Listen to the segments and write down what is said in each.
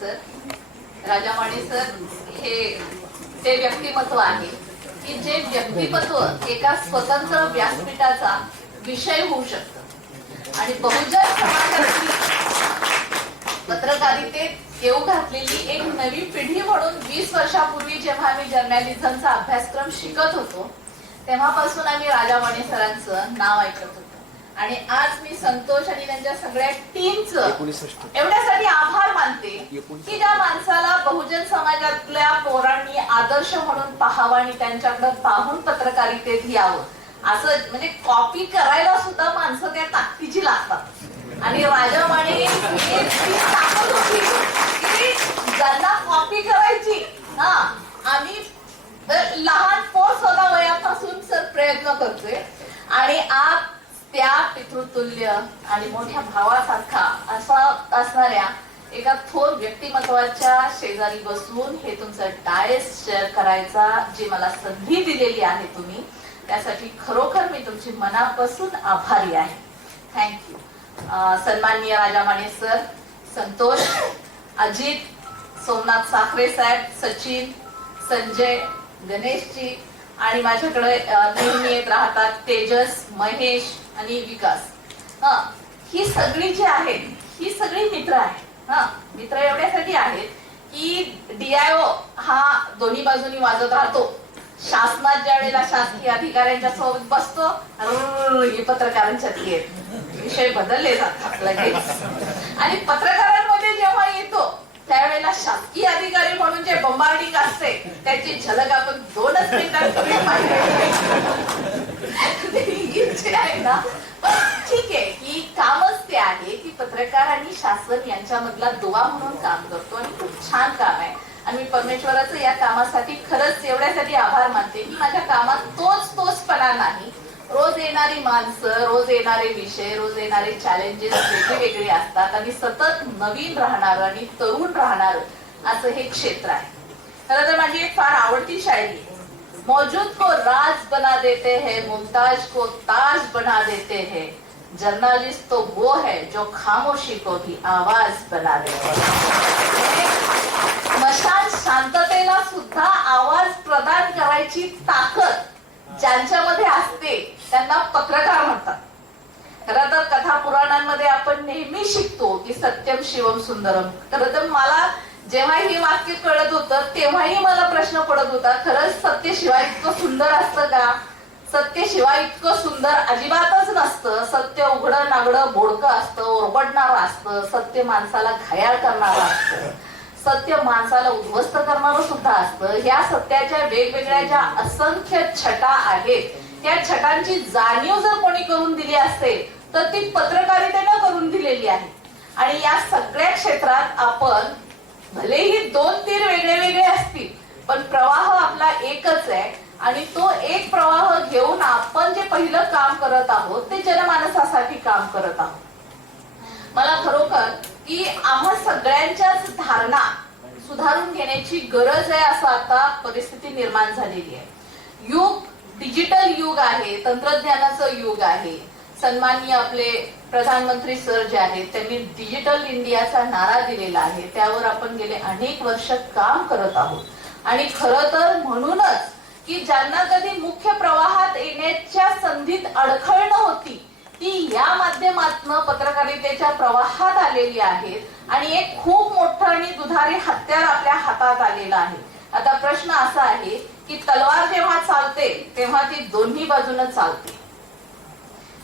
Sir. राजामाने sir हे ते व्यक्तिमत्व आहे की जे व्यक्तिमत्व एका स्वतंत्र व्यासपीठाचा विषय होऊ शकत. आणि बहुजन समाजाची पत्रकारितेत येऊ घातलेली एक नवी पिढी म्हणून वीस वर्षापूर्वी जेव्हा आम्ही जर्नलिझमचा अभ्यासक्रम शिकत होतो तेव्हापासून आम्ही राजावाणी सरांचं नाव ऐकत होतो. आणि आज मी संतोष आणि त्यांच्या सगळ्या टीमचं एवढ्यासाठी आभार मानते. की ज्या माणसाला बहुजन समाजातल्या पोरांनी आदर्श म्हणून पाहावं आणि त्यांच्याकडे पाहून पत्रकारितेत यावं असं म्हणजे कॉपी करायला सुद्धा माणसं त्या ताकदीची लागतात. आणि ताकद होती की ज्यांना कॉपी करायची हा आम्ही लहान पोर स्वतः वयापासून सर प्रयत्न करतोय. आणि आज त्या तुल्य आणि मोठ्या भावासारखा असा असणाऱ्या एका थोर व्यक्तिमत्वाच्या शेजारी बसून हे तुमचं डायस शेअर करायचा जी मला संधी दिलेली आहे तुम्ही त्यासाठी खरोखर मी तुमची मनापासून आभारी आहे. थँक्यू सन्माननीय राजामाने सर संतोष अजित सोमनाथ साखरे साहेब सचिन संजय गणेशजी आणि माझ्याकडे नेहमी येत राहतात तेजस महेश आणि विकास. हा ही सगळी जी आहेत ही सगळी मित्र आहेत. हा मित्र एवढ्यासाठी आहेत की डीआयओ हा दोन्ही बाजूनी वाजत राहतो. शासनात ज्या वेळेला शासकीय अधिकाऱ्यांच्या सोबत बसतो अर्र, हे पत्रकारांच्या विषय बदलले जातात लगेच. आणि पत्रकारांमध्ये जेव्हा येतो त्यावेळेला शासकीय अधिकारी म्हणून जे बंबार्डिंग असते त्याची झलक आपण दोनच मिनिटात पाहिजे आहे ना ठीक आहे की कामच ते आहे की पत्रकार आणि शासन यांच्यामधला दुवा म्हणून काम करतो आणि खूप छान काम आहे. आणि मी परमेश्वराचं या कामासाठी खरंच एवढ्यासाठी आभार मानते की माझ्या कामात तोच तोचपणा नाही. रोज येणारी माणसं रोज येणारे विषय रोज येणारे चॅलेंजेस वेगळे वेगळे असतात आणि सतत नवीन राहणार आणि तरुण राहणार असं हे क्षेत्र आहे. खरं तर माझी एक फार आवडती शायरी आहे. मौजूद को राज बना देते हैं मुमताज को ताज बना देते हैं। जर्नलिस्ट तो वो है जो खामोशी को भी आवाज बना देते हैं। शांततेला सुद्धा आवाज प्रदान करायची ताकद ज्यांच्यामध्ये असते त्यांना पत्रकार म्हणतात. खरं तर कथा पुराणांमध्ये आपण नेहमी शिकतो की सत्यम शिवम सुंदरम. खरं तर मला जेव्हा हे वाक्य कळत होतं तेव्हाही मला प्रश्न पडत होता खरंच सत्य शिवाय इतकं सुंदर असतं का? सत्य शिवाय इतकं सुंदर अजिबातच नसतं. सत्य उघडं नागडं बोडकं असतं ओरबडणारं असतं. सत्य माणसाला घायाळ करणारं असतं. सत्य माणसाला उद्ध्वस्त करणारं सुद्धा असतं. ह्या सत्याच्या वेगवेगळ्या ज्या असंख्य छटा आहेत त्या छटांची जाणीव जर कोणी करून दिली असेल तर ती पत्रकारितेनं करून दिलेली आहे. आणि या सगळ्या क्षेत्रात आपण भलेही दोन तीर वेगळे वेगळे असतील पण प्रवाह आपला एकच आहे आणि तो एक प्रवाह घेऊन आपण जे पहिलं काम करत आहोत ते जनमानसासाठी काम करत आहोत. मला खरोखर की आम्हा सगळ्यांच्याच धारणा सुधारून घेण्याची गरज आहे असं आता परिस्थिती निर्माण झालेली आहे. युग डिजिटल युग आहे तंत्रज्ञानाचं युग आहे. सन्माननीय आपले प्रधानमंत्री सर जे आहेत त्यांनी डिजिटल इंडियाचा नारा दिलेला आहे. त्यावर आपण गेले अनेक वर्ष काम करत आहोत. आणि खर तर म्हणूनच की ज्यांना कधी मुख्य प्रवाहात येण्याच्या संधीत अडखळणं होती ती या माध्यमातून पत्रकारितेच्या प्रवाहात आलेली आहेत आणि एक खूप मोठं आणि दुधारी हत्यार आपल्या हातात आलेलं आहे. आता प्रश्न असा आहे की तलवार जेव्हा चालते तेव्हा ती दोन्ही बाजूनं चालते.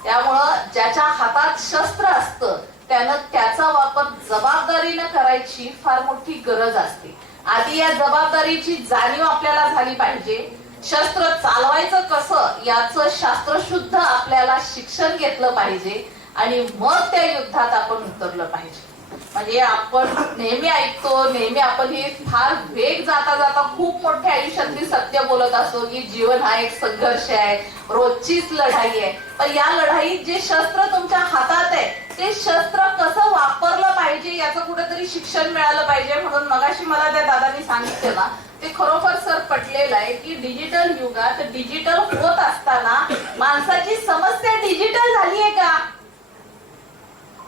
त्यामुळं ज्याच्या हातात शस्त्र असतं त्यानं त्याचा वापर जबाबदारीनं करायची फार मोठी गरज असते. आधी या जबाबदारीची जाणीव आपल्याला झाली पाहिजे. शस्त्र चालवायचं कसं याचं शास्त्रशुद्ध आपल्याला शिक्षण घेतलं पाहिजे आणि मग त्या युद्धात आपण उतरलं पाहिजे. म्हणजे आपण नेहमी ऐकतो नेहमी आपण हे फार वेग जाता जाता खूप मोठ्या आयुष्यातली सत्य बोलत असतो की जीवन हा एक संघर्ष आहे रोजचीच लढाई आहे. पण या लढाईत जे शस्त्र तुमच्या हातात आहे ते शस्त्र कसं वापरलं पाहिजे याचं कुठेतरी शिक्षण मिळालं पाहिजे म्हणून मगाशी मला त्या दादांनी सांगितलं ना ते खरोखर सर पटलेलं आहे की डिजिटल युगात डिजिटल होत असताना माणसाची समस्या डिजिटल झाली आहे का?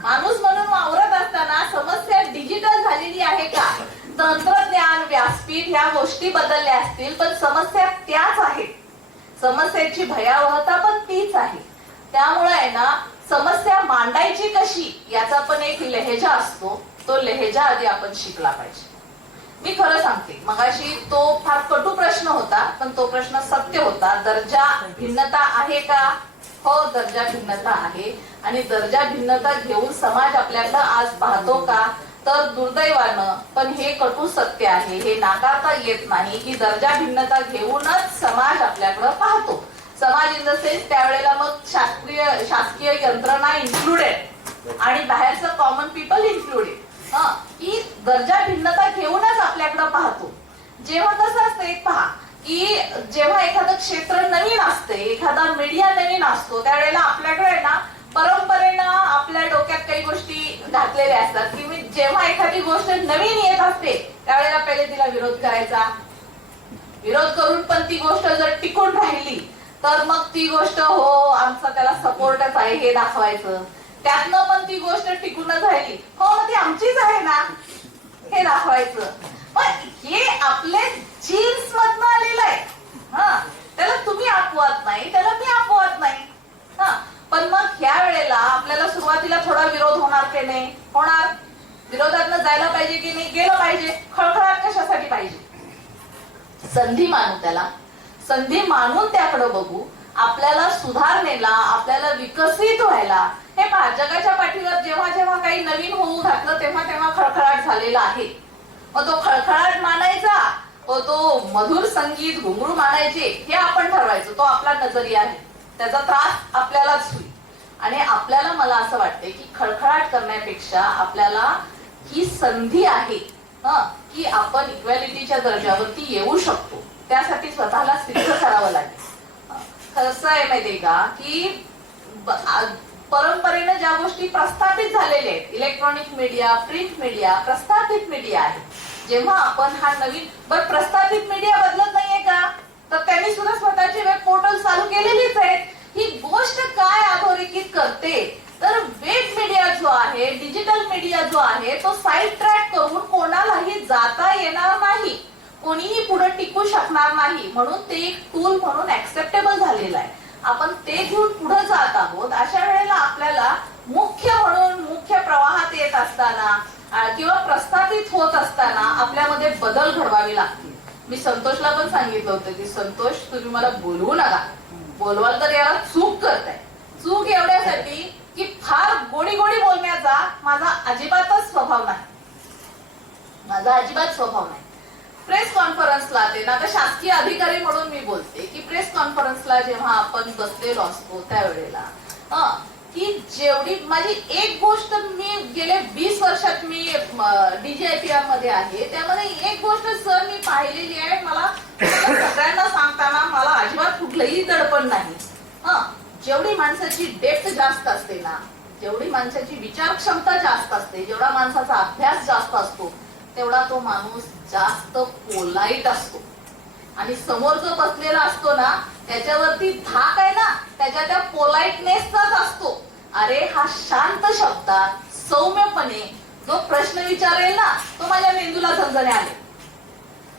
माणूस म्हणून वावरत असताना समस्या डिजिटल झालेली आहे का? व्यासपीठ ह्या गोष्टी बदलल्या असतील पण समस्या त्याच आहेत समस्येची भयावहता पण तीच आहे. त्यामुळे आहे ना समस्या मांडायची कशी याचा पण एक लहेजा असतो. तो लहेजा आधी आपण शिकला पाहिजे. मी खरं सांगते मगाशी तो फार कटू प्रश्न होता पण तो प्रश्न सत्य होता. दर्जा भिन्नता आहे का? हो दर्जा भिन्नता आहे. आणि दर्जा भिन्नता घेऊन समाज आपल्याकडं आज पाहतो का? तर दुर्दैवानं पण हे कटू सत्य आहे. हे नाकारता येत नाही. की दर्जा भिन्नता घेऊनच समाज आपल्याकडं पाहतो. समाज इन द सेन्स त्यावेळेला मग शास्त्रीय शासकीय यंत्रणा इन्क्लुडेड आणि बाहेरचं कॉमन पीपल इन्क्लुडेड की दर्जा भिन्नता घेऊनच आपल्याकडं पाहतो. जेव्हा कसं असतं एक पहा. की जेव्हा एखादं क्षेत्र नवीन असते एखादा मीडिया नवीन असतो त्यावेळेला आपल्याकडे ना परंपरेनं आपल्या डोक्यात काही गोष्टी घातलेल्या असतात. की मी जेव्हा एखादी गोष्ट नवीन येत असते त्यावेळेला पहिले तिला विरोध करायचा. विरोध करून पण ती गोष्ट जर टिकून राहिली तर मग ती गोष्ट हो आमचा त्याला सपोर्टच आहे हे दाखवायचं. त्यातनं पण ती गोष्ट टिकूनच राहिली. हो मग ती आमचीच आहे ना हे दाखवायचं. हे आपले जीन्स मधनं आलेलं आहे. हा त्याला तुम्ही अपवाद नाही त्याला मी अपवाद नाही. हा पण मग ह्या वेळेला आपल्याला सुरुवातीला थोडा विरोध होणार की नाही? होणार. विरोधातनं जायला पाहिजे की नाही? गेलं पाहिजे. खळखळाट कशासाठी पाहिजे? संधी मानू त्याला. संधी मानून त्याकडे बघू. आपल्याला सुधारणेला आपल्याला विकसित व्हायला. हे पहा जगाच्या पाठीवर जेव्हा जेव्हा काही नवीन होऊ घातलं तेव्हा तेव्हा खळखळाट झालेला आहे. तो खळखळाट मानायचा व तो मधुर संगीत घुंगरू मानायचे हे आपण ठरवायचं. तो आपला नजरिया आहे. त्याचा त्रास आपल्यालाच होईल. आणि आपल्याला मला असं वाटतंय की खळखळाट करण्यापेक्षा आपल्याला ही संधी आहे की आपण इक्वॅलिटीच्या दर्जावरती येऊ शकतो. त्यासाठी स्वतःला सिद्ध करावं लागेल. कसं आहे माहितीये का की परंपरेनं ज्या गोष्टी प्रस्थापित झालेल्या आहेत इलेक्ट्रॉनिक मीडिया प्रिंट मीडिया प्रस्थापित मीडिया आहे जेव्हा आपण हा नवीन बर प्रस्थापित मीडिया बदलत नाहीये का? तर त्यांनी सुद्धा स्वतःचे वेब पोर्टल चालू केलेलीच आहेत. ही गोष्ट काय अधोरेखित करते? तर वेब मीडिया जो आहे डिजिटल मीडिया जो आहे तो साईड ट्रॅक करून कोणालाही जाता येणार नाही. कोणीही पुढे टिकू शकणार नाही. म्हणून ते एक टूल म्हणून ऍक्सेप्टेबल झालेलं आहे. आपण ते घेऊन पुढे जात आहोत. अशा वेळेला आपल्याला मुख्य म्हणून मुख्य प्रवाहात येत असताना किंवा प्रस्थापित होत असताना आपल्यामध्ये बदल घडवावे लागतील. मी संतोषला पण सांगितलं होतं की संतोष तुम्ही मला बोलवू नका. बोलवाल तर याला चूक करताय. चूक एवढ्यासाठी की फार गोडी गोडी बोलण्याचा माझा अजिबातच स्वभाव नाही. माझा अजिबात स्वभाव नाही. प्रेस कॉन्फरन्सला ते. ना आता शासकीय अधिकारी म्हणून मी बोलते की प्रेस कॉन्फरन्सला जेव्हा आपण बसलेलो असतो त्यावेळेला की जेवढी माझी एक गोष्ट मी गेले वीस वर्षात मी डीजीआयपीआरमध्ये आहे. त्यामध्ये एक गोष्ट सर मी पाहिलेली आहे मला सगळ्यांना सांगताना मला अजिबात कुठलंही दडपण नाही. हा जेवढी माणसाची डेप्थ जास्त असते ना जेवढी माणसाची विचार क्षमता जास्त असते जेवढा माणसाचा अभ्यास जास्त असतो तेवढा तो माणूस जास्त पोलाईट असतो. आणि समोर जो बसलेला असतो ना त्याच्यावरती धाक आहे ना त्याच्या त्या पोलाइटनेसचाच असतो. अरे हा शांत शब्दात सौम्यपणे जो प्रश्न विचारेल ना तो माझ्या मेंदूला समजणे आले.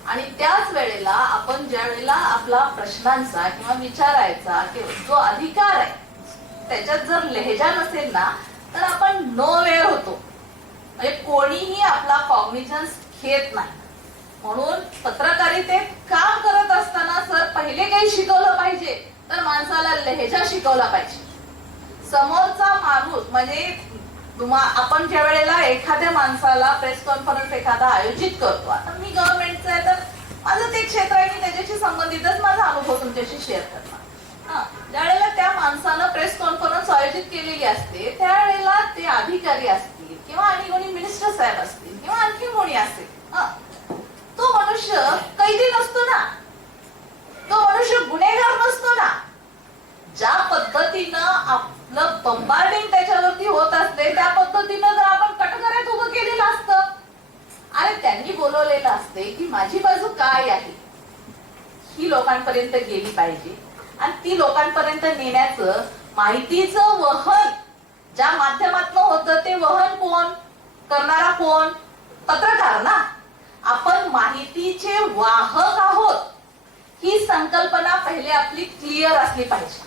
आणि त्याच वेळेला आपण ज्या वेळेला आपला प्रश्नांचा किंवा विचारायचा किंवा जो अधिकार आहे त्याच्यात जर लहेजा नसेल ना तर आपण नो वेळ होतो. म्हणजे कोणीही आपला कॉग्निझन्स घेत नाही. म्हणून पत्रकारितेत काम करत असताना सर पहिले काही शिकवलं पाहिजे तर माणसाला लहेजा शिकवला पाहिजे. समोरचा माणूस म्हणजे आपण ज्या वेळेला एखाद्या माणसाला प्रेस कॉन्फरन्स एखादा आयोजित करतो आता मी गव्हर्नमेंटचं आहे तर माझं ते क्षेत्र आहे मी त्याच्याशी संबंधितच माझा अनुभव तुमच्याशी शेअर करणार. ज्या ज्यावेळेला त्या माणसानं प्रेस कॉन्फरन्स आयोजित केलेली असते त्यावेळेला ते अधिकारी असते किंवा आणि कोणी मिनिस्टर साहेब असतील किंवा आणखी कोणी असेल हा, तो मनुष्य कैदी नसतो ना. तो मनुष्य गुन्हेगार नसतो ना. ज्या पद्धतीनं आपलं बंबार्डिंग त्याच्यावरती होत असते त्या पद्धतीनं जर आपण कटकऱ्यात उभं केलेलं असतं आणि त्यांनी बोलवलेलं असते की माझी बाजू काय आहे ही लोकांपर्यंत गेली पाहिजे. आणि ती लोकांपर्यंत नेण्याचं माहितीचं वहन ज्या माध्यमातून होतं ते वहन कोण? करणारा कोण? पत्रकार ना? आपण माहितीचे वाहक आहोत. ही संकल्पना पहिले आपली क्लिअर असली पाहिजे.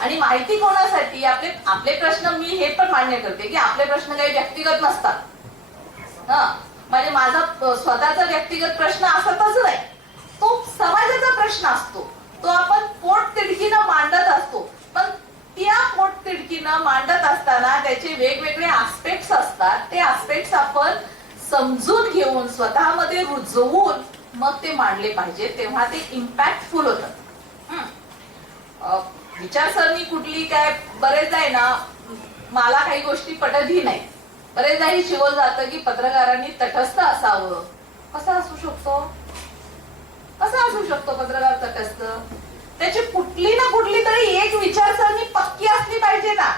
आणि माहिती कोणासाठी? आपले आपले प्रश्न मी हे पण मान्य करते की आपले प्रश्न काही व्यक्तिगत नसतात. हा? म्हणजे माझा स्वतःचा व्यक्तिगत प्रश्न असतच नाही. तो समाजाचा प्रश्न असतो. तो आपण पोट तिडकीनं मांडत असतो. त्या पोटतिडकीनं मांडत असताना त्याचे वेगवेगळे आस्पेक्ट्स असतात. ते आस्पेक्ट्स आपण समजून घेऊन स्वतःमध्ये रुजवून मग ते मांडले पाहिजे. तेव्हा ते इम्पॅक्टफुल होतात. विचारसरणी कुठली काय बरेचदा आहे ना मला काही गोष्टी पटतही नाही. बरेचदा ही शिवल जातं की पत्रकारांनी तटस्थ असावं. कसं असू शकतो. कसं असू शकतो पत्रकार तटस्थ. त्याची कुठली ना कुठली तरी एक विचारसरणी असली पाहिजे ना.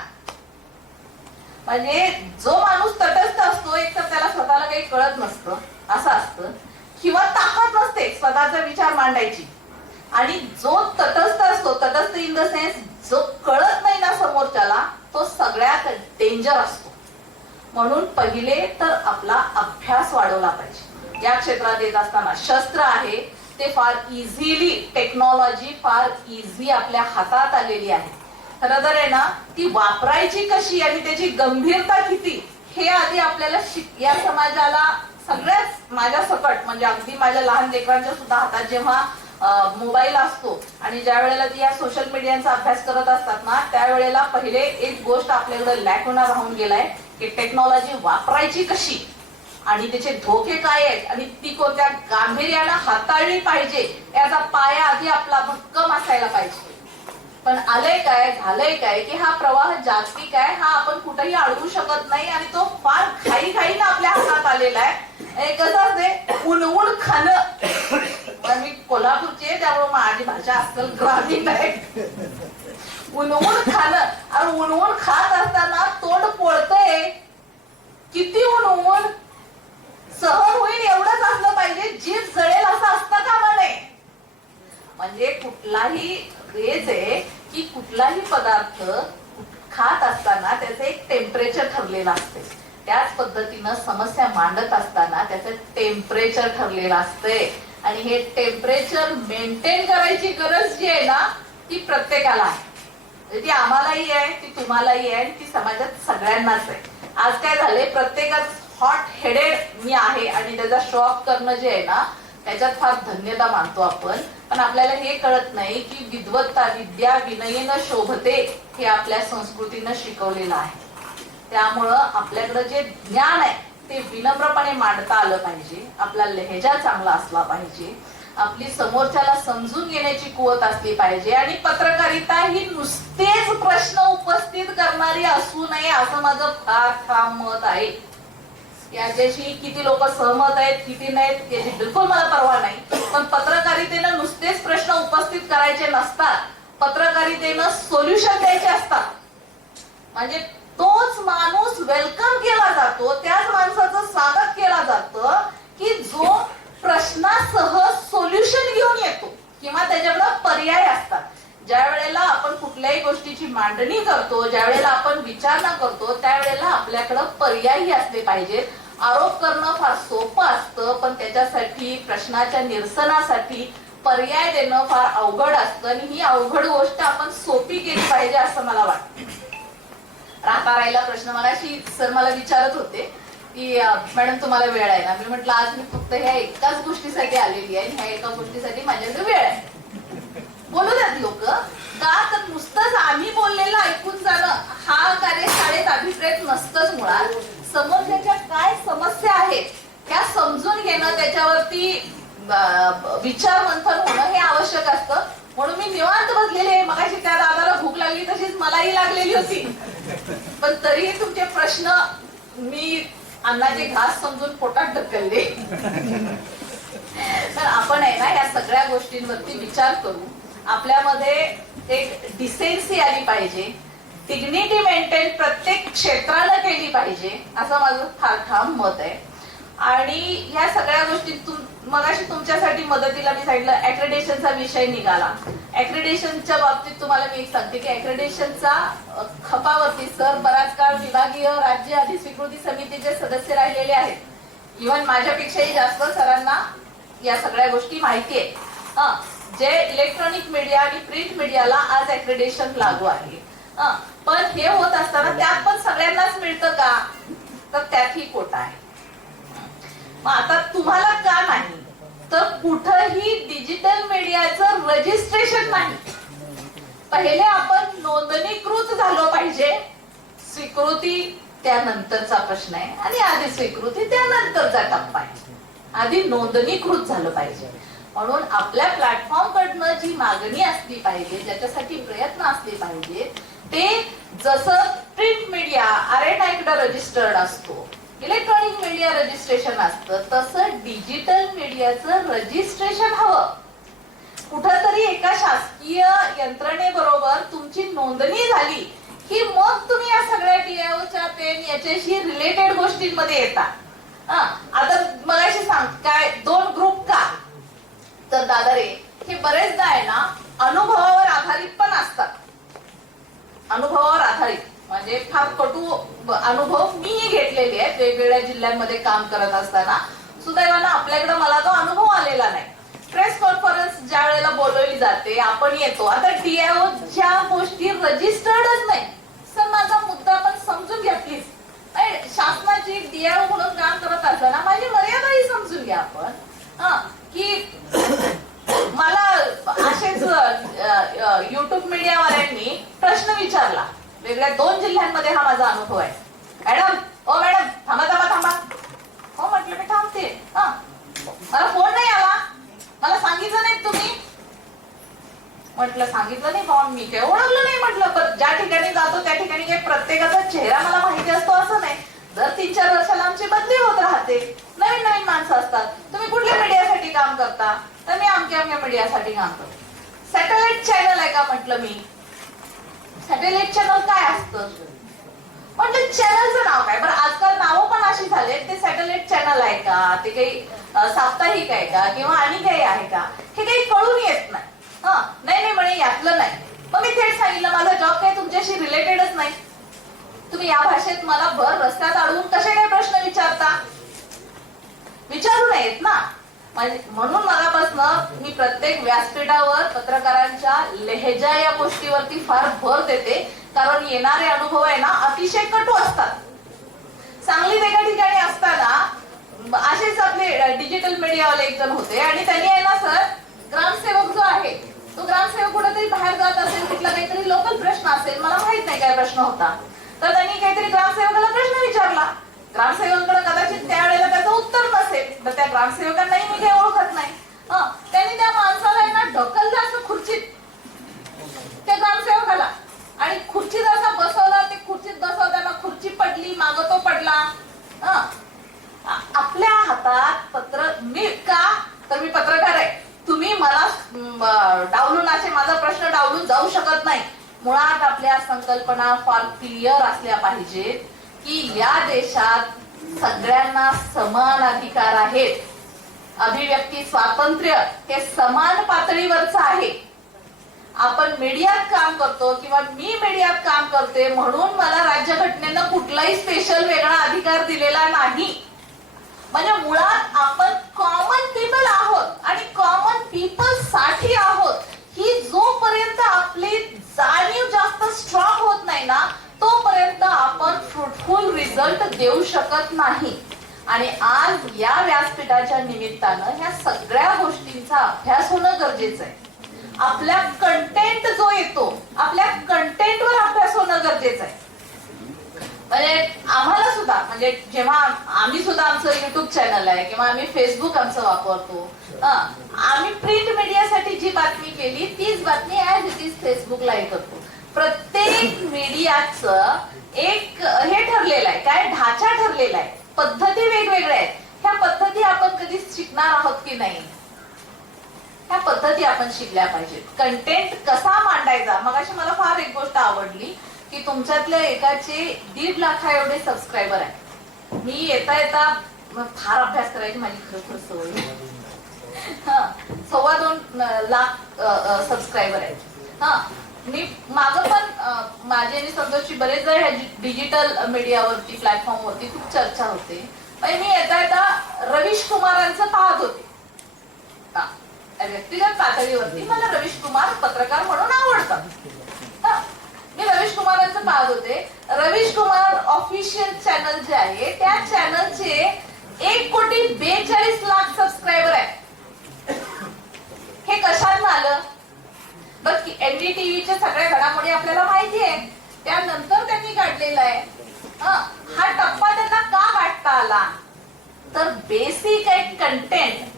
म्हणजे जो माणूस तटस्थ असतो एक तर त्याला स्वतःला काही कळत नसतं असं असतं. किंवा ताकद नसते स्वतःचा विचार मांडायची. आणि जो तटस्थ असतो तटस्थ इन द सेन्स जो कळत नाही ना समोरच्याला तो सगळ्यात डेंजर असतो. म्हणून पहिले तर आपला अभ्यास वाढवला पाहिजे. या क्षेत्रात येत असताना शस्त्र आहे ते फार इझिली टेक्नॉलॉजी फार इझी आपल्या हातात आलेली आहे. खरं तर आहे ना ती वापरायची कशी आणि त्याची गंभीरता किती हे आधी आपल्याला या समाजाला सगळ्याच माझ्या सकट म्हणजे अगदी माझ्या लहान लेकरांच्या सुद्धा हातात जेव्हा मोबाईल असतो आणि ज्या वेळेला ती या सोशल मीडियाचा अभ्यास करत असतात ना त्यावेळेला पहिले एक गोष्ट आपल्याकडे लॅकुना राहून गेलाय की टेक्नॉलॉजी वापरायची कशी आणि त्याचे धोके काय आहेत आणि ती कोणत्या गांभीर्याला हाताळली पाहिजे याचा पाया आधी आपला भक्कम असायला पाहिजे. पण आलंय काय झालंय काय की हा प्रवाह जागतिक आहे हा आपण कुठेही अडवू शकत नाही आणि तो फार घाई घाईनं आपल्या हातात आलेला आहे. कसं असते उलवून खाणं. मी कोल्हापूरची आहे त्यामुळे माझी भाषा अस्सल ग्रामीण आहे. उनवून खाणं. आणि उनवून खात असताना तोंड पोळतय. किती उनवून सहन होईल एवढंच असलं पाहिजे जीभ जळेल असं असतं का म्हणे? म्हणजे कुठलाही वेज आहे की कुठलाही पदार्थ खात असताना त्याचं एक टेम्परेचर ठरलेलं असते. त्याच पद्धतीनं समस्या मांडत असताना त्याचं टेम्परेचर ठरलेलं असते. आणि हे टेम्परेचर मेंटेन करायची गरज जी आहे ना ती प्रत्येकाला आहे. ती आम्हालाही आहे ती तुम्हालाही आहे ती समाजात सगळ्यांनाच आहे. आज काय झाले प्रत्येकाच हॉट हेडेड मी आहे आणि त्याचा शॉक करणं जे आहे ना त्याच्यात फार धन्यता मानतो आपण. पण आपल्याला हे कळत नाही की विद्वत्ता विद्या विनयीनं शोभते हे आपल्या संस्कृतीनं शिकवलेलं आहे. त्यामुळं आपल्याकडं जे ज्ञान आहे ते विनम्रपणे मांडता आलं पाहिजे. आपला लहेजा चांगला असला पाहिजे. आपली समोरच्याला समजून घेण्याची कुवत असली पाहिजे. आणि पत्रकारिता ही नुसतेच प्रश्न उपस्थित करणारी असू नये असं माझं फार ठाम मत आहे. याच्याशी किती लोक सहमत आहेत किती नाहीत याची बिलकुल मला परवा नाही. पण पत्रकारितेनं नुसतेच प्रश्न उपस्थित करायचे नसतात. पत्रकारितेनं सोल्युशन द्यायचे असतात. म्हणजे तोच माणूस वेलकम केला जातो त्याच माणसाचं स्वागत केला जातं की जो प्रश्नासह सोल्युशन घेऊन येतो किंवा त्याच्याकडे पर्याय असतात. ज्या वेळेला आपण कुठल्याही गोष्टीची मांडणी करतो ज्या वेळेला आपण विचारणा करतो त्यावेळेला आपल्याकडं पर्यायही असले पाहिजेत. आरोप करणं फार सोपं असतं पण त्याच्यासाठी प्रश्नाच्या निरसनासाठी पर्याय देणं फार अवघड असतं. आणि ही अवघड गोष्ट आपण सोपी केली पाहिजे असं मला वाटतं. राहता राहिला प्रश्न मगाशी सर मला विचारत होते की मॅडम तुम्हाला वेळ आहे ना? मी म्हटलं आज मी फक्त ह्या एकाच गोष्टीसाठी आलेली आहे आणि ह्या एका गोष्टीसाठी माझ्याकडे वेळ आहे. बोलू द्यात लोक. का तर नुसतंच आम्ही बोललेलं ऐकून जाणं हा कार्यशाळेत अभिप्रेत नसतंच मुळात. समोरच्या काय समस्या आहेत त्या समजून घेणं त्याच्यावरती विचार मंथन होणं हे आवश्यक असतं. म्हणून मी निवांत बसलेले मगाशी त्या दादाला भूक लागली तशीच मलाही लागलेली होती. पण तरीही तुमचे प्रश्न मी अन्नाचे घास समजून पोटात ढकलले. तर आपण आहे ना या सगळ्या गोष्टींवरती विचार करू. आपल्यामध्ये एक डिसेन्सी आली पाहिजे. डिग्निटी मेंटेन प्रत्येक क्षेत्राला केली पाहिजे असं माझं फार ठाम मत आहे. आणि या सगळ्या गोष्टी तुम- मगाशी तुमच्यासाठी मदतीला मी सांगितलं अॅक्रेडेशनचा विषय निघाला. अॅक्रेडेशनच्या बाबतीत तुम्हाला मी एक सांगते की अॅक्रेडेशनचा खपावरती सर बराच काळ विभागीय राज्य आणि स्वीकृती समितीचे सदस्य राहिलेले आहेत. इव्हन माझ्यापेक्षाही जास्त सरांना या सगळ्या गोष्टी माहिती आहेत. जे इलेक्ट्रॉनिक मीडिया आणि प्रिंट मीडियाला आज अॅक्रेडेशन लागू आहे. हं, पण हे होत असताना त्यात पण सगळ्यांनाच मिळतं का? तर त्यातही कोटा आहे. मग आता तुम्हाला का नाही? तर कुठंही डिजिटल मीडियाचं रजिस्ट्रेशन नाही. पहिले आपण नोंदणीकृत झालो पाहिजे. स्वीकृती त्यानंतरचा प्रश्न आहे. आणि आधी स्वीकृती त्यानंतरचा टप्पा आहे. आधी नोंदणीकृत झालं पाहिजे. म्हणून आपल्या प्लॅटफॉर्म कडनं जी मागणी असली पाहिजे ज्याच्यासाठी प्रयत्न असले पाहिजे ते जसं प्रिंट मीडिया आर एन आयकडे रजिस्टर्ड असतो इलेक्ट्रॉनिक मीडिया रजिस्ट्रेशन असतं तसं डिजिटल मीडियाचं रजिस्ट्रेशन हवं. कुठंतरी एका शासकीय यंत्रणेबरोबर तुमची नोंदणी झाली की मग तुम्ही या सगळ्या टीआयओच्या पेन याच्याशी रिलेटेड गोष्टींमध्ये येता. हा, आता मला सांग काय दोन ग्रुप का? तर दादरे हे बरेचदा आहे ना अनुभवावर आधारित पण असतात. अनुभवावर आधारित. म्हणजे फार कटू अनुभव मीही घेतलेले आहेत. वेगवेगळ्या जिल्ह्यांमध्ये काम करत असताना. सुदैवानं आपल्याकडे मला तो अनुभव आलेला नाही. प्रेस कॉन्फरन्स ज्या वेळेला बोलवली जाते आपण येतो. आता डीआयओ ज्या गोष्टी रजिस्टर्डच नाही सर माझा मुद्दा पण समजून घ्या प्लीज शासनाची डीआयओ म्हणून काम करत असताना माझी मर्यादाही समजून घ्या आपण. हा. की मला असेच युट्यूब मीडियावाल्यांनी प्रश्न विचारला. वेगळ्या दोन जिल्ह्यांमध्ये हा माझा अनुभव आहे. मॅडम ओ मॅडम थांबा थांबा थांबा. हो म्हटलं मी थांबते. हा. मला फोन नाही आला. मला सांगितलं नाही तुम्ही. म्हटलं सांगितलं नाही भाऊ मी. काय ओळखलं नाही म्हटलं पण ज्या ठिकाणी जातो त्या ठिकाणी काही प्रत्येकाचा चेहरा मला माहिती असतो असं नाही. दर तीन चार वर्षाला आमची बदली होत राहते. नवीन नवीन माणसं असतात. तुम्ही कुठल्या मीडियासाठी काम करता तर मी अमक्या अमक्या मीडियासाठी काम करतो. सॅटेलाइट चॅनल आहे का म्हटलं मी? सॅटेलाइट चॅनल काय असतं? म्हणजे म्हटलं चॅनलचं नाव काय? बरं आजकाल नावं पण अशी झाले ते सॅटेलाइट चॅनल आहे का? ते काही साप्ताहिक आहे का? किंवा आणि काही आहे का? हे काही कळून येत नाही. हा नाही नाही म्हणे यातलं नाही. मग मी थेट सांगितलं माझा जॉब काही तुमच्याशी रिलेटेडच नाही. तुम्ही या भाषेत मला भर रस्त्यात अडवून कसे काही प्रश्न विचारता? विचारू नयेत ना? म्हणजे म्हणून मनापासून मी प्रत्येक व्यासपीठावर पत्रकारांच्या लेहजा या गोष्टीवरती फार भर देते. कारण येणारे अनुभव आहे ना अतिशय कटू असतात. सांगलीत एका ठिकाणी असताना असेच आपले डिजिटल मीडियावाले एक जण होते आणि त्यांनी आहे ना सर ग्रामसेवक जो आहे तो ग्रामसेवक कुठेतरी बाहेर जात असेल तिथला काहीतरी लोकल प्रश्न असेल मला माहीत नाही काय प्रश्न होता. तर त्यांनी काहीतरी ग्रामसेवकाला प्रश्न विचारला. ग्रामसेवकांकडे कदाचित त्यावेळेला त्याचं उत्तर नसेल तर त्या ग्रामसेवकांनाही मी काही ओळखत नाही. त्यांनी त्या माणसाला ना ढकललं असं खुर्चीत त्या ग्रामसेवकाला. आणि खुर्चीत असा बसवला ते खुर्चीत बसवताना खुर्ची पडली माग तो पडला. आपल्या हातात पत्र मी का? तर मी पत्रकार आहे. तुम्ही मला डावलून असे माझा प्रश्न डावलून जाऊ शकत नाही. मुळात आपल्या संकल्पना फार क्लिअर असल्या पाहिजेत. की या देशात सगळ्यांना समान अधिकार आहेत. अभिव्यक्ती स्वातंत्र्य हे समान पातळीवरच आहे. आपण मीडियात काम करतो किंवा मी मीडियात काम करते म्हणून मला राज्यघटनेनं कुठलाही स्पेशल वेगळा अधिकार दिलेला नाही. म्हणजे मुळात आपण कॉमन पीपल आहोत आणि कॉमन पीपलसाठी आहोत. ही जोपर्यंत आपली जाणीव जास्त स्ट्रॉंग होत नाही ना तोपर्यंत आपण फ्रुटफुल रिझल्ट देऊ शकत नाही. आणि आज या व्यासपीठाच्या निमित्तानं ह्या सगळ्या गोष्टींचा अभ्यास होणं गरजेचं आहे. आपल्या कंटेंट जो येतो आपल्या कंटेंटवर अभ्यास होणं गरजेचं आहे. म्हणजे आम्हाला सुद्धा म्हणजे जेव्हा आम्ही सुद्धा आमचं युट्यूब चॅनल आहे किंवा आम्ही फेसबुक आमचं वापरतो आम्ही प्रिंट मीडियासाठी जी बातमी केली तीच बातमी ऍज इट इज फेसबुकला हे करतो. प्रत्येक मीडियाचं एक हे ठरलेलं आहे. काय? ढाचा ठरलेला आहे. पद्धती वेगवेगळ्या आहेत. ह्या पद्धती आपण कधी शिकणार आहोत की नाही? ह्या पद्धती आपण शिकल्या पाहिजेत. कंटेंट कसा मांडायचा? मग अशी मला फार एक गोष्ट आवडली की तुमच्यातल्या एकाचे दीड लाखा एवढे सबस्क्रायबर आहे मी येता येता फार अभ्यास करायची माझी खरोखर सवय सव्वा दोन लाख सबस्क्रायबर आहेत. हा. मी माझं पण माझी आणि संतोषची बरेच जण ह्या डिजिटल मीडियावरती प्लॅटफॉर्मवरती खूप चर्चा होते. पण मी येता येता रवीश कुमारांचं पाहत होते. हा. व्यक्तिगत पातळीवरती मला रवीश कुमार पत्रकार म्हणून आवडतात. हा. मी रवीश कुमारांचं पाहत होते. रवीश कुमार ऑफिशियल चॅनल जे आहे त्या चॅनलचे एक कोटी बेचाळीस लाख सबस्क्रायबर आहे हे कशात आलं? बघ की एनडीटीव्हीच्या सगळ्या घडामोडी आपल्याला माहिती आहे त्यानंतर त्यांनी काढलेला आहे. हा टप्पा त्यांना का गाठता आला? तर बेसिक आहे कंटेंट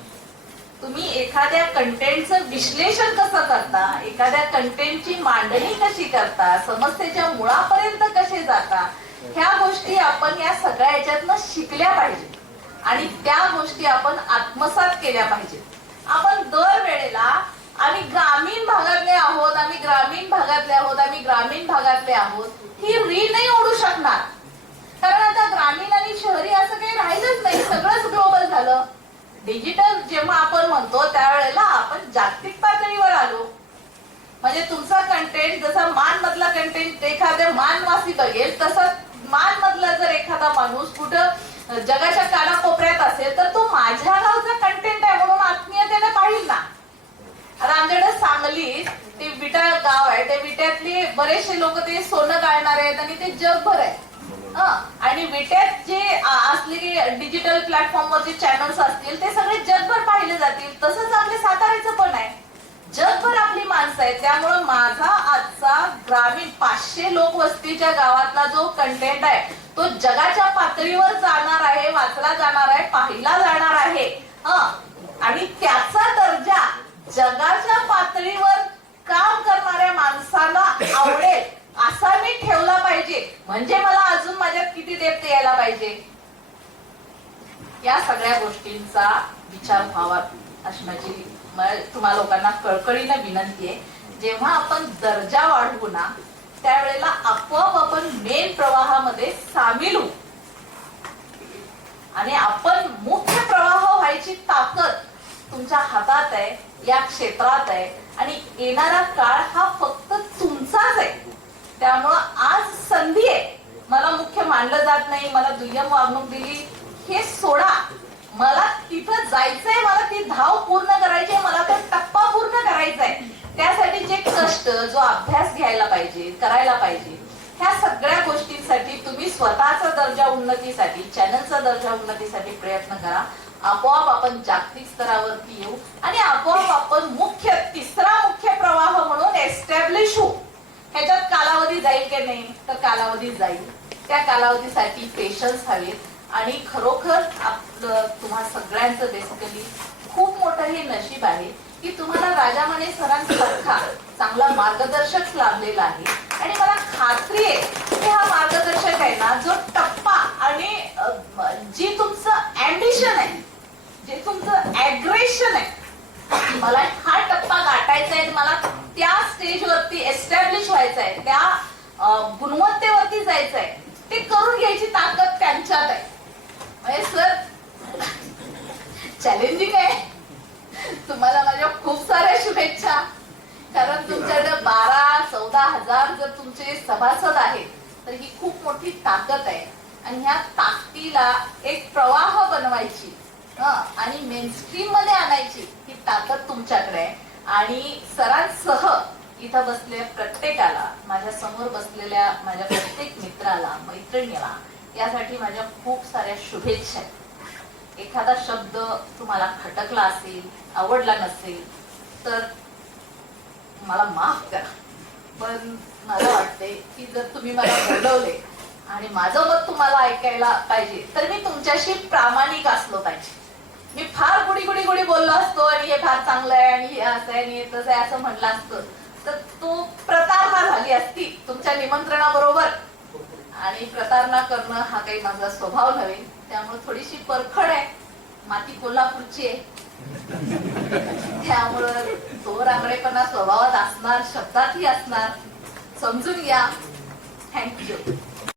तुम्ही एखाद्या कंटेंटचं विश्लेषण कसं करता? एखाद्या कंटेंटची मांडणी कशी करता? समस्येच्या मुळापर्यंत कसे जाता? ह्या गोष्टी आपण या सगळ्या याच्यातनं शिकल्या पाहिजे. आणि त्या गोष्टी आपण आत्मसात केल्या पाहिजे. आपण दर वेळेला आम्ही ग्रामीण भागातले आहोत आम्ही ग्रामीण भागातले आहोत आम्ही ग्रामीण भागातले आहोत ही रील नाही ओढू शकणार. कारण आता ग्रामीण आणि शहरी असं काही राहिलंच नाही सगळंच ग्लोबल झालं. डिजिटल जेव्हा आपण म्हणतो त्यावेळेला आपण जागतिक पातळीवर आलो. म्हणजे तुमचा कंटेंट जसा मान मधला कंटेंट एखाद्या मानवासी बघेल तसा मान मधला जर एखादा माणूस कुठं जगाच्या कानाकोपऱ्यात असेल तर तो माझ्या गावचा कंटेंट आहे म्हणून आत्मीयतेने पाहिल ना. आता आमच्याकडे सांगली ते विटा गाव आहे. त्या विट्यातले बरेचसे लोक ते सोनं गाळणार आहेत आणि ते जगभर आहे हं. आणि विट्यात जे आ- असलेले डिजिटल प्लॅटफॉर्मवरचे चॅनल्स असतील ते सगळे जगभर पाहिले जातील. तसंच आपले साताऱ्याचं पण आहे. जगभर आपली माणसं आहेत. त्यामुळं माझा आजचा ग्रामीण पाचशे लोकवस्तीच्या गावातला जो कंटेंट आहे तो जगाच्या पातळीवर जाणार आहे वाचला जाणार आहे पाहिला जाणार आहे. हं. आणि त्याचा दर्जा जगाच्या पातळीवर काम करणाऱ्या माणसाला आवडेल असा मी ठेवला पाहिजे. म्हणजे मला अजून माझ्यात किती देवते यायला पाहिजे? या सगळ्या गोष्टींचा विचार व्हावा अशी माझी तुम्हा लोकांना कळकळीनं विनंती आहे. जेव्हा आपण दर्जा वाढवू ना त्यावेळेला आपोआप आपण मेन प्रवाहामध्ये सामील होऊ. आणि आपण मुख्य प्रवाह व्हायची ताकद तुमच्या हातात आहे या क्षेत्रात आहे. आणि येणारा काळ हा फक्त तुमचाच आहे. त्यामुळं आज संधी आहे. मला मुख्य मानलं जात नाही मला दुय्यम वागणूक दिली. हे सोडा. मला तिथं जायचंय मला ती धाव पूर्ण करायची आहे, मला तो टप्पा पूर्ण करायचा आहे. त्यासाठी जे कष्ट जो अभ्यास घ्यायला पाहिजे करायला पाहिजे ह्या सगळ्या गोष्टींसाठी तुम्ही स्वतःचा दर्जा उन्नतीसाठी चॅनलचा दर्जा उन्नतीसाठी प्रयत्न करा. आपोआप आपण जागतिक स्तरावरती येऊ आणि आपोआप आपण मुख्य तिसरा मुख्य प्रवाह म्हणून एस्टॅब्लिश होऊ. ह्याच्यात कालावधी जाईल की नाही? तर कालावधी जाईल. त्या कालावधीसाठी पेशन्स हवेत. आणि खरोखर आपलं तुम्हा सगळ्यांचं बेसिकली खूप मोठं हे नशीब आहे की तुम्हाला राजामाने सरांसारखा चांगला मार्गदर्शक लाभलेला आहे. आणि मला खात्री आहे की हा मार्गदर्शक आहे ना जो टप्पा आणि अ, जी तुमचं अँबिशन आहे जे तुमचं अग्रेशन आहे मला हा टप्पा गाठायचा आहे मला त्या स्टेजवरती एस्टॅब्लिश व्हायचं आहे त्या गुणवत्तेवरती जायचं आहे ते करून घ्यायची ताकद त्यांच्यात आहे. म्हणजे सर चॅलेंजिंग आहे. तुम्हाला माझ्या खूप साऱ्या शुभेच्छा. कारण तुमच्याकडे बारा चौदा हजार जर तुमचे सभासद आहेत तर ही खूप मोठी ताकद आहे. आणि ह्या ताकदीला एक प्रवाह बनवायची. हा आणि मेनस्ट्रीममध्ये आणायची ही ताकद तुमच्याकडे आहे. आणि सरांसह इथं बसलेल्या प्रत्येकाला माझ्यासमोर बसलेल्या माझ्या प्रत्येक मित्राला मैत्रिणीला यासाठी माझ्या खूप साऱ्या शुभेच्छा आहेत. एखादा शब्द तुम्हाला खटकला असेल आवडला नसेल तर मला माफ करा. पण मला वाटते की जर तुम्ही मला बोलवले आणि माझं मत तुम्हाला ऐकायला पाहिजे तर मी तुमच्याशी प्रामाणिक असलो पाहिजे. मी फार गुडी गुडी गुडी बोललो असतो आणि हे फार चांगलं आहे आणि हे असं आहे आणि हे तसं आहे असं म्हटलं असतं. तर तो प्रतारणा झाली असती तुमच्या निमंत्रणाबरोबर. आणि प्रतारणा करणं हा काही माझा स्वभाव नव्हे. त्यामुळे थोडीशी परखड आहे. माती कोल्हापूरची आहे. त्यामुळं तो रांगडेपणा स्वभावात असणार शब्दातही असणार. समजून घ्या. थँक्यू